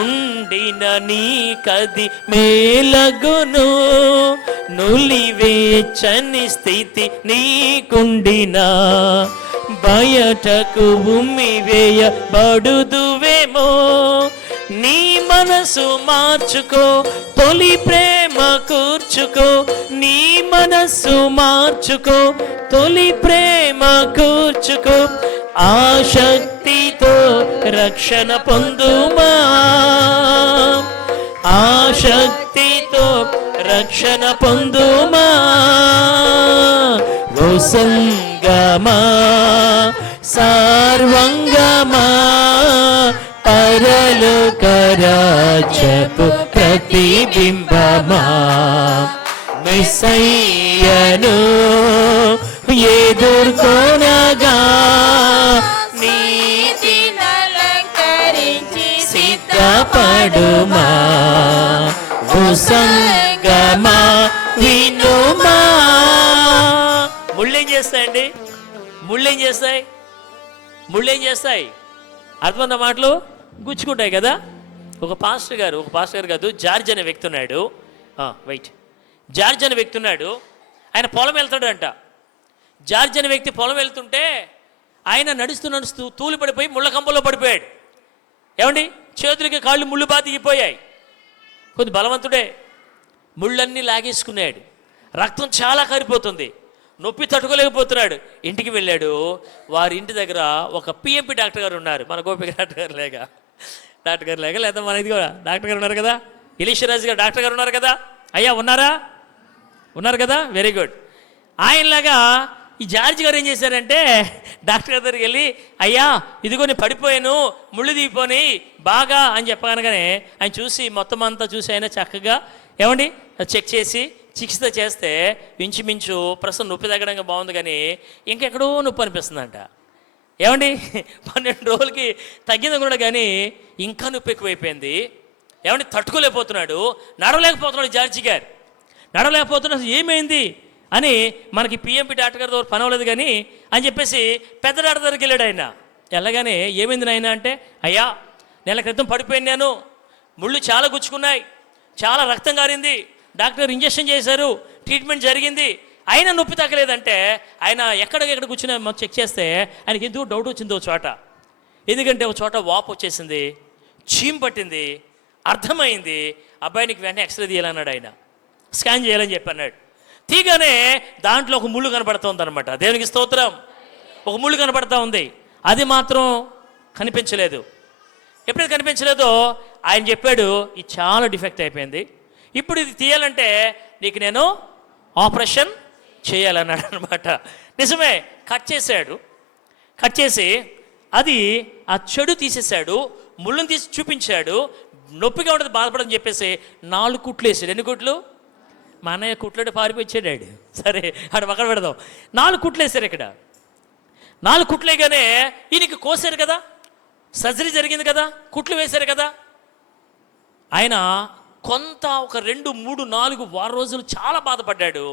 ఉండిన నీ కది మేలగును, నులివేచ్చని స్థితి నీకుండినా బయటకు ఉమ్మి వేయబడుదువేమో. నీ మనసు మార్చుకో, తొలి ప్రేమ కూర్చుకో. నీ మనసు మార్చుకో, తొలి ప్రేమ కూర్చుకో. ఆశక్తితో రక్షణ పొందుమా, ఆశక్తితో రక్షణ పొందుమా. ఓ సంగమా సార్వంగమా, పరలోక రాజ్యపు ప్రతిబింబమా. మెస్సయ్యను ఎదుర్కొనగా నీతినలంకరించి సిద్ధపడుమా. ఓ సంగమా వినుమా. ముళ్ళేం చేస్తాయండి? ముళ్ళేం చేస్తాయి? అర్థమైన మాటలు గుచ్చుకుంటాయి కదా. ఒక పాస్టర్ గారు కాదు, జార్జ్ అనే వ్యక్తి ఉన్నాడు. జార్జ్ అనే వ్యక్తి ఉన్నాడు. ఆయన పొలం వెళ్తాడు అంట. జార్జ్ అనే వ్యక్తి పొలం వెళ్తుంటే ఆయన నడుస్తూ తూలి పడిపోయి ముళ్ళ కంపంలో పడిపోయాడు. ఏమండి, చేతులకి కాళ్ళు ముళ్ళు బాతికిపోయాయి. కొద్ది బలవంతుడే, ముళ్ళన్నీ లాగేసుకున్నాడు. రక్తం చాలా కారిపోతుంది, నొప్పి తట్టుకోలేకపోతున్నాడు. ఇంటికి వెళ్ళాడు. వారి ఇంటి దగ్గర ఒక పిఎంపి డాక్టర్ గారు ఉన్నారు. మన గోపి డాక్టర్ గారు లేక లేదా మన ఇది కూడా డాక్టర్ గారు ఉన్నారు కదా, ఇలీషరాజు గారు డాక్టర్ గారు ఉన్నారు కదా. అయ్యా ఉన్నారు కదా, వెరీ గుడ్. ఆయనలాగా ఈ జార్జ్ గారు ఏం చేశారంటే డాక్టర్ గారి దగ్గరికి వెళ్ళి, అయ్యా ఇదిగో నేను పడిపోయాను, ముళ్ళు దిగిపోయి బాగా అని చెప్పగానే ఆయన చూసి మొత్తం అంతా చూసి ఆయన చక్కగా ఏమండి చెక్ చేసి చికిత్స చేస్తే ఇంచుమించు ప్రస్తుతం నొప్పి తగ్గడానికి బాగుంది, కానీ ఇంకెక్కడో నొప్పి అనిపిస్తుందంట. ఏమండి 12 రోజులకి తగ్గింది కూడా, కానీ ఇంకా నొప్పి ఎక్కువైపోయింది. ఏమండి తట్టుకోలేకపోతున్నాడు, నడవలేకపోతున్నాడు. జార్జి గారు నడవలేకపోతున్నాడు. ఏమైంది అని మనకి పిఎంపి డాక్టర్ గారి దగ్గర పని అవ్వలేదు కానీ అని చెప్పేసి పెద్ద డాక్టర్ దగ్గరికి వెళ్ళాడు. ఆయన వెళ్ళగానే ఏమైంది నాయన అంటే, అయ్యా నెల క్రితం పడిపోయాను నేను, ముళ్ళు చాలా గుచ్చుకున్నాయి, చాలా రక్తం కారింది, డాక్టర్ ఇంజక్షన్ చేశారు, ట్రీట్మెంట్ జరిగింది, అయినా నొప్పి తగ్గలేదంటే ఆయన ఎక్కడ కూర్చుని చెక్ చేస్తే ఆయనకి ఎందుకు డౌట్ వచ్చింది ఓ చోట. ఎందుకంటే ఒక చోట వాపు వచ్చేసింది, చీమ్ పట్టింది, అర్థమైంది. అబ్బాయినికి వెంటనే ఎక్స్రే తీయాలన్నాడు, ఆయన స్కాన్ చేయాలని చెప్పి అన్నాడు. తీగానే దాంట్లో ఒక ముళ్ళు కనపడుతుంది అనమాట. దేవునికి స్తోత్రం. ఒక ముళ్ళు కనపడతా ఉంది, అది మాత్రం కనిపించలేదు. ఎప్పుడైతే కనిపించలేదో ఆయన చెప్పాడు, ఇది చాలా డిఫెక్ట్ అయిపోయింది, ఇప్పుడు ఇది తీయాలంటే నీకు నేను ఆపరేషన్ చేయాలన్నాడు అనమాట. నిజమే, కట్ చేశాడు. కట్ చేసి అది ఆ చెడు తీసేశాడు, ముళ్ళును తీసి చూపించాడు. నొప్పిగా ఉంటుంది, బాధపడని చెప్పేసి 4 కుట్లు వేసాడు. ఎన్ని కుట్లు? మా అన్నయ్య కుట్లుంటే పారిపోయిచ్చాడు. సరే అక్కడ పక్కన పెడదాం. 4 కుట్లు వేశారు. ఇక్కడ 4 కుట్లేగానే ఈయనకి కోసారు కదా, సర్జరీ జరిగింది కదా, కుట్లు వేశారు కదా. ఆయన కొంత ఒక 2, 3, 4 వారం రోజులు చాలా బాధపడ్డాడు.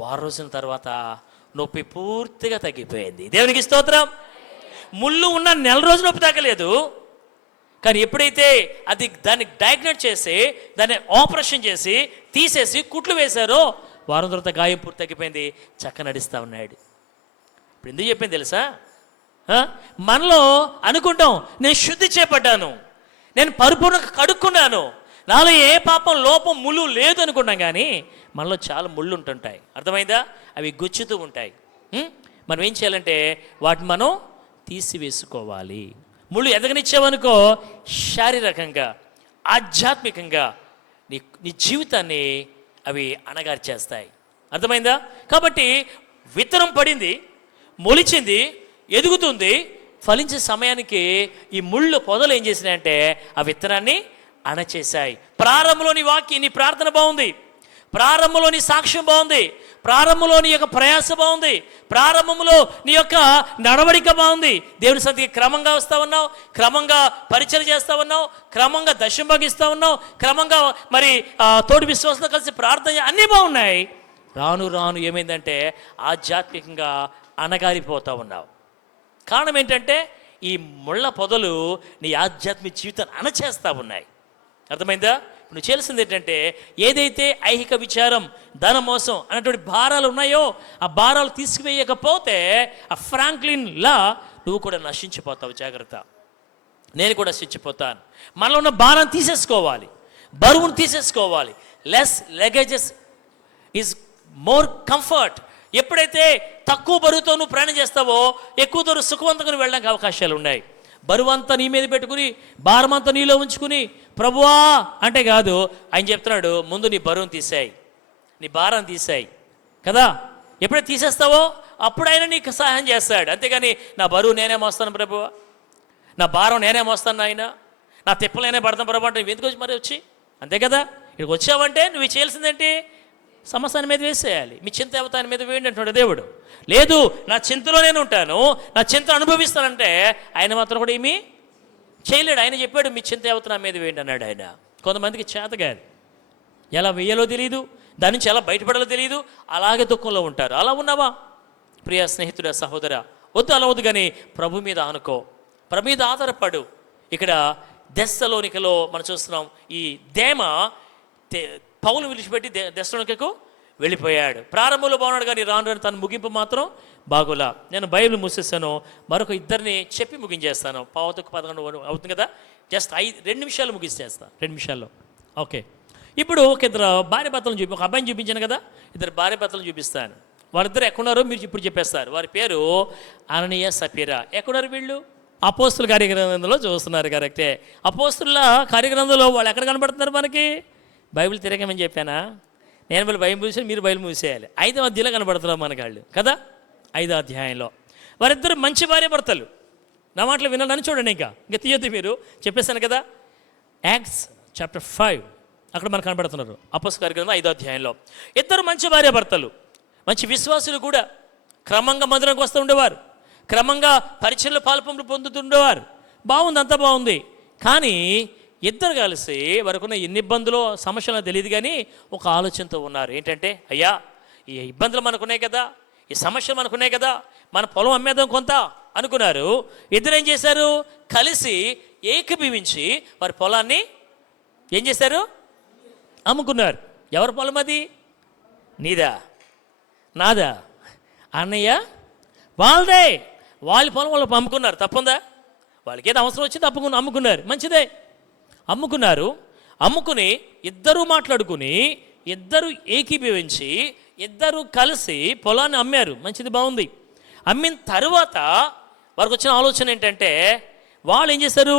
వారం రోజుల తర్వాత నొప్పి పూర్తిగా తగ్గిపోయింది. దేవునికి స్తోత్రం. ముళ్ళు ఉన్న నెల రోజు నొప్పి తగ్గలేదు, కానీ ఎప్పుడైతే అది దాన్ని డయాగ్నోస్ చేసి దాన్ని ఆపరేషన్ చేసి తీసేసి కుట్లు వేశారో వారం తర్వాత గాయం పూర్తి తగ్గిపోయింది. చక్క నడుస్తూ ఉన్నాడు. ఇప్పుడు ఎందుకు చెప్పింది తెలుసా? మనలో అనుకుంటాం, నేను శుద్ధి చేపట్టాను, నేను పరిపూర్ణంగా కడుక్కున్నాను, నాలో ఏ పాపం లోపం ముళ్ళు లేదు అనుకున్నాం. కానీ మనలో చాలా ముళ్ళు ఉంటుంటాయి. అర్థమైందా? అవి గుచ్చుతూ ఉంటాయి. మనం ఏం చేయాలంటే వాటిని మనం తీసివేసుకోవాలి. ముళ్ళు ఎదగనిచ్చావనుకో శారీరకంగా ఆధ్యాత్మికంగా నీ జీవితాన్ని అవి అణగార్చేస్తాయి. అర్థమైందా? కాబట్టి విత్తనం పడింది, మొలిచింది, ఎదుగుతుంది, ఫలించే సమయానికి ఈ ముళ్ళు పొదలు ఏం చేసినాయంటే ఆ విత్తనాన్ని అణచేశాయి. ప్రారంభంలోని వాక్యం, నీ ప్రార్థన బాగుంది, ప్రారంభంలో నీ సాక్ష్యం బాగుంది, ప్రారంభంలో నీ యొక్క ప్రయాస బాగుంది, ప్రారంభంలో నీ యొక్క నడవడిక బాగుంది, దేవుని సన్నిధికి క్రమంగా వస్తూ ఉన్నావు, క్రమంగా పరిచయం చేస్తూ ఉన్నావు, క్రమంగా దశం భాగిస్తూ ఉన్నావు, క్రమంగా మరి తోటి విశ్వాసంతో కలిసి ప్రార్థన, అన్నీ బాగున్నాయి. రాను రాను ఏమైందంటే ఆధ్యాత్మికంగా అణగారిపోతూ ఉన్నావు. కారణం ఏంటంటే ఈ ముళ్ళ పొదలు నీ ఆధ్యాత్మిక జీవితాన్ని అణచేస్తూ ఉన్నాయి. అర్థమైందా? నువ్వు చేయాల్సింది ఏంటంటే ఏదైతే ఐహిక విచారం, ధన మోసం అనేటువంటి భారాలు ఉన్నాయో ఆ భారాలు తీసుకువేయకపోతే ఆ ఫ్రాంక్లిన్లా నువ్వు కూడా నశించిపోతావు. జాగ్రత్త, నేను కూడా నశించిపోతాను. మనలో ఉన్న భారాన్ని తీసేసుకోవాలి, బరువును తీసేసుకోవాలి. Less luggages is more comfort. ఎప్పుడైతే తక్కువ బరువుతో నువ్వు ప్రయాణం చేస్తావో ఎక్కువ దూరం సుఖవంతంగా వెళ్ళడానికి అవకాశాలు ఉన్నాయి. బరువంతా నీ మీద పెట్టుకుని భారమంతా నీలో ఉంచుకుని ప్రభువా అంటే కాదు. ఆయన చెప్తున్నాడు, ముందు నీ బరువును తీసేయి, నీ భారం తీసేయి కదా. ఎప్పుడైతే తీసేస్తావో అప్పుడు ఆయన నీకు సహాయం చేస్తాడు. అంతేగాని నా బరువు నేనే మోస్తాను ప్రభువా, నా భారం నేనే మోస్తాను ఆయన, నా తిప్పలు నేనే పడతాను ప్రభు అంటే ఎందుకు వచ్చి మరి వచ్చి అంతే కదా. ఇక్కడికి వచ్చావంటే నువ్వు చేయాల్సిందేంటి? సమస్య మీద వేసేయాలి. మీ చింత అవతాని మీద వేయండి అంటున్నాడు దేవుడు. లేదు నా చింతలో నేను ఉంటాను, నా చింత అనుభవిస్తానంటే ఆయన మాత్రం కూడా ఏమీ చేయలేడు. ఆయన చెప్పాడు మీ చింత అవతన మీద వేయండి అన్నాడు ఆయన. కొంతమందికి చేత కాదు, ఎలా వేయాలో తెలియదు, దాని నుంచి ఎలా బయటపడాలో తెలియదు, అలాగే దుఃఖంలో ఉంటారు. అలా ఉన్నావా ప్రియ స్నేహితుడా, సహోదరా? వద్దు, అలా వద్దు. కానీ ప్రభు మీద ఆనుకో, ప్రభు మీద ఆధారపడు. ఇక్కడ దెస్సలోనికలో మనం చూస్తున్నాం, ఈ దేమ పౌలు విడిచిపెట్టి దెస్సలోనికకు వెళ్ళిపోయాడు. ప్రారంభంలో బాగున్నాడు, కానీ రాను రాను తన ముగింపు మాత్రం బాగోలా. నేను బైబిల్ మూసేస్తాను, మరొక ఇద్దరిని చెప్పి ముగించేస్తాను. 11:11 అవుతుంది కదా, జస్ట్ 2 నిమిషాలు ముగిస్తేస్తాను, 2 నిమిషాల్లో. ఓకే, ఇప్పుడు ఒక ఇద్దరు భార్య భర్తలను ఒక అబ్బాయిని చూపించాను కదా, ఇద్దరు భార్య భర్తలను చూపిస్తాను. వాళ్ళిద్దరు ఎక్కడున్నారో మీరు ఇప్పుడు చెప్పేస్తారు. వారి పేరు అననీయ సఫీరా. ఎక్కడున్నారు వీళ్ళు? అపోస్తుల కార్యగ్రంథంలో చూస్తున్నారు. కరెక్టే, అపోస్తుల కార్యగ్రంథంలో వాళ్ళు ఎక్కడ కనబడుతున్నారు మనకి? బైబిల్ తిరగమని చెప్పానా? నేను వీళ్ళు బైబిల్ మూసి మీరు బైబిల్ మూసేయాలి. 5వ అధ్యాయంలో కనబడుతున్నారు మనకి వాళ్ళు కదా. 5వ అధ్యాయంలో వారిద్దరు మంచి భార్య భర్తలు. నా మాటలు వినాలని చూడండి, ఇంకా తీయొద్దు, మీరు చెప్పేస్తాను కదా. యాక్ట్స్ చాప్టర్ 5 అక్కడ మనకు కనబడుతున్నారు. అపోస్తలుల కార్యగ్రంథం 5వ అధ్యాయంలో ఇద్దరు మంచి భార్య భర్తలు, మంచి విశ్వాసులు కూడా, క్రమంగా మందిరానికి వస్తూ ఉండేవారు, క్రమంగా పరిచయలో పాల్పంపులు పొందుతుండేవారు. బాగుంది, అంతా బాగుంది. కానీ ఇద్దరు కలిసి వారికున్న ఎన్ని ఇబ్బందులు సమస్యలు తెలియదు, కానీ ఒక ఆలోచనతో ఉన్నారు. ఏంటంటే, అయ్యా ఈ ఇబ్బందులు మనకున్నాయి కదా, ఈ సమస్యలు మనకున్నాయి కదా, మన పొలం అమ్మేద్దాం కొంత అనుకున్నారు. ఇద్దరు ఏం చేశారు? కలిసి ఏకీభవించి వారి పొలాన్ని ఏం చేశారు? అమ్ముకున్నారు. ఎవరి పొలం అది? నీదా, నాదా? అన్నయ్య వాళ్ళదే. వాళ్ళ పొలం వాళ్ళు అమ్ముకున్నారు. తప్పుందా? వాళ్ళకి ఏదో అవసరం వచ్చింది అమ్ముకున్నారు, మంచిదే. అమ్ముకున్నారు. అమ్ముకుని ఇద్దరూ మాట్లాడుకుని, ఇద్దరు ఏకీభవించి, ఇద్దరు కలిసి పొలాన్ని అమ్మారు. మంచిది, బాగుంది. అమ్మిన తర్వాత వారికి వచ్చిన ఆలోచన ఏంటంటే, వాళ్ళు ఏం చేశారు?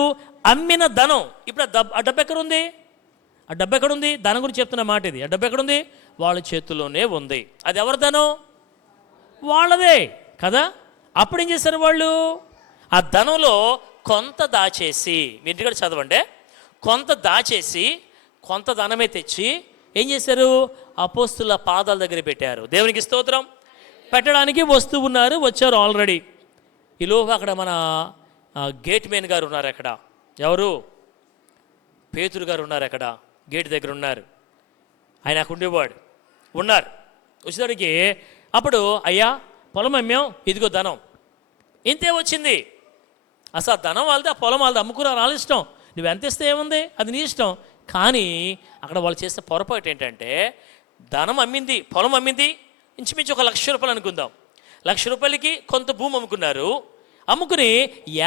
అమ్మిన ధనం ఇప్పుడు ఆ డబ్బు ఎక్కడ ఉంది? ఆ ఆ డబ్బు ఎక్కడుంది? ధనం గురించి చెప్తున్న మాట ఇది. ఆ డబ్బు ఎక్కడుంది? వాళ్ళ చేతుల్లోనే ఉంది. అది ఎవరి ధనం? వాళ్ళదే కదా. అప్పుడు ఏం చేశారు వాళ్ళు? ఆ ధనంలో కొంత దాచేసి, మీరు ఇంటికాడ చదవండి, కొంత దాచేసి కొంత ధనమే తెచ్చి ఏం చేశారు? అపోస్తుల పాదాల దగ్గర పెట్టారు. దేవునికి స్తోత్రం. పెట్టడానికి వస్తూ ఉన్నారు, వచ్చారు ఆల్రెడీ. ఈలోపు అక్కడ మన గేట్ మెయిన్ గారు ఉన్నారు. అక్కడ ఎవరు? పేతురు గారు ఉన్నారు. అక్కడ గేట్ దగ్గర ఉన్నారు. ఆయన అక్కడ ఉండేవాడు. ఉన్నారు. వచ్చేసరికి అప్పుడు, అయ్యా పొలం అమ్మాం, ఇదిగో ధనం. ఇంతే వచ్చింది. అసలు ఆ ధనం వాళ్ళది, ఆ పొలం వాళ్ళది, అమ్ముకున్నారు, వాళ్ళ ఇష్టం. నువ్వు ఎంత ఇస్తే ఏముంది, అది నీ ఇష్టం. కానీ అక్కడ వాళ్ళు చేసిన పొరపాటు ఏంటంటే, ధనం అమ్మింది, పొలం అమ్మింది, ఇంచుమించు ఒక 1,00,000 రూపాయలు అనుకుందాం. 1,00,000 రూపాయలకి కొంత భూమి అమ్ముకున్నారు. అమ్ముకుని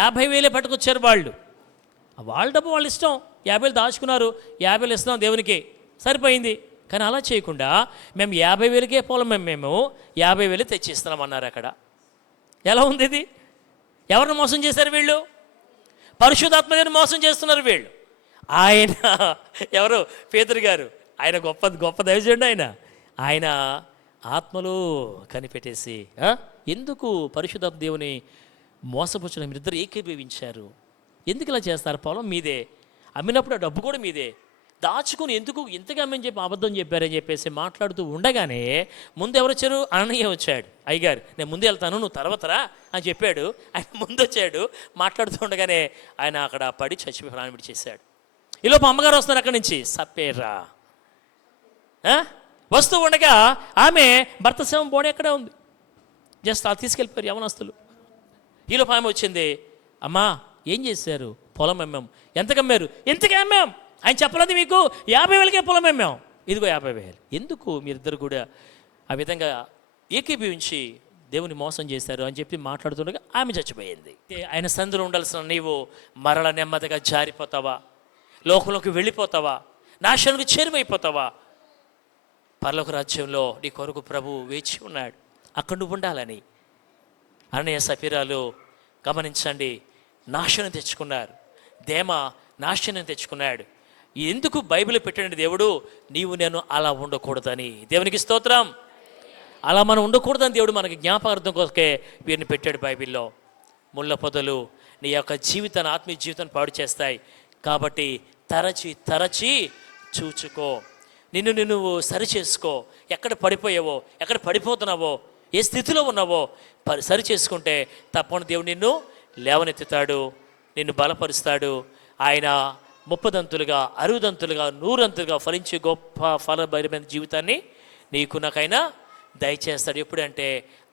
50,000 పట్టుకొచ్చారు వాళ్ళు. వాళ్ళ డబ్బు వాళ్ళ ఇష్టం. 50,000 దాచుకున్నారు, 50,000 ఇస్తున్నాం దేవునికి, సరిపోయింది. కానీ అలా చేయకుండా మేము 50,000కే పొలం మేము 50,000 తెచ్చిస్తున్నాం అన్నారు. అక్కడ ఎలా ఉంది ఇది? ఎవరిని మోసం చేశారు వీళ్ళు? పరిశుద్ధాత్మని మోసం చేస్తున్నారు వీళ్ళు. ఆయన ఎవరు? పేతురు గారు. ఆయన గొప్ప దైవజనుడు. ఆయన ఆత్మలో కనిపెట్టేసి, ఎందుకు పరిశుద్ధాత్మ దేవుని మోసపుచ్చిన మీరిద్దరు ఏకీభవించారు? ఎందుకు ఇలా చేస్తారు? పొలం మీదే, అమ్మినప్పుడు ఆ డబ్బు కూడా మీదే, దాచుకుని ఎందుకు ఇంతగా అమ్మని చెప్పి అబద్ధం చెప్పారని చెప్పేసి మాట్లాడుతూ ఉండగానే ముందు ఎవరు వచ్చారు? అన్నయ్య వచ్చాడు. అయ్యగారు నేను ముందు వెళ్తాను, నువ్వు తర్వాత రా అని చెప్పాడు. ఆయన ముందు వచ్చాడు. మాట్లాడుతూ ఉండగానే ఆయన అక్కడ పడి చచ్చిపోయి ప్రాణం విడిచేశాడు. ఈలోపు అమ్మగారు వస్తున్నారు అక్కడి నుంచి. సప్పేరా వస్తూ ఉండగా ఆమె భర్త శవం బోడి ఎక్కడే ఉంది. జస్ట్ అలా తీసుకెళ్ళిపోయారు యవనస్తులు. ఈలోపు ఆమె వచ్చింది. అమ్మా ఏం చేశారు? పొలం అమ్మాం. ఎంతకు అమ్మారు? ఎంతగా అమ్మాం. ఆయన చెప్పలేదు మీకు? 50,000కే పొలం అమ్మాం, ఇదిగో 50,000. ఎందుకు మీరిద్దరు కూడా ఆ విధంగా ఏకీభవించి దేవుని మోసం చేశారు అని చెప్పి మాట్లాడుతుండగా ఆమె చచ్చిపోయింది. ఆయన సందులో ఉండాల్సిన నీవు మరల నెమ్మదిగా జారిపోతావా? లోకంలోకి వెళ్ళిపోతావా? నాశనానికి చేరువైపోతావా? పరలోక రాజ్యంలో నీ కొరకు ప్రభు వేచి ఉన్నాడు. అక్కడ నువ్వు ఉండాలని. అననీయ సఫీరాలు గమనించండి, నాశనం తెచ్చుకున్నారు. దేమ నాశనం తెచ్చుకున్నాడు. ఎందుకు బైబిల్ పెట్టండి దేవుడు? నీవు నేను అలా ఉండకూడదని. దేవునికి స్తోత్రం. అలా మనం ఉండకూడదని దేవుడు మనకి జ్ఞాపకార్థం కోసకే వీరిని పెట్టాడు బైబిల్లో. ముళ్ళ పొదలు నీ యొక్క జీవితాన్ని, ఆత్మీయ జీవితాన్ని పాడు చేస్తాయి. కాబట్టి తరచి చూచుకో, నిన్ను నువ్వు సరి చేసుకో. ఎక్కడ పడిపోయావో, ఎక్కడ పడిపోతున్నావో, ఏ స్థితిలో ఉన్నావో సరి చేసుకుంటే తప్పకుండా దేవుడు నిన్ను లేవనెత్తుతాడు, నిన్ను బలపరుస్తాడు. ఆయన 30 60 100 ఫలించే గొప్ప ఫలభరితమైన జీవితాన్ని నీకు నాకైనా దయచేస్తాడు. ఎప్పుడంటే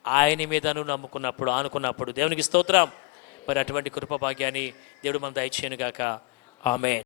ఆయన మీద నువ్వు నమ్ముకున్నప్పుడు, ఆనుకున్నప్పుడు. దేవునికి స్తోత్రం. మరి అటువంటి కృప భాగ్యాన్ని దేవుడు మనం దయచేయను గాక. ఆమేన్.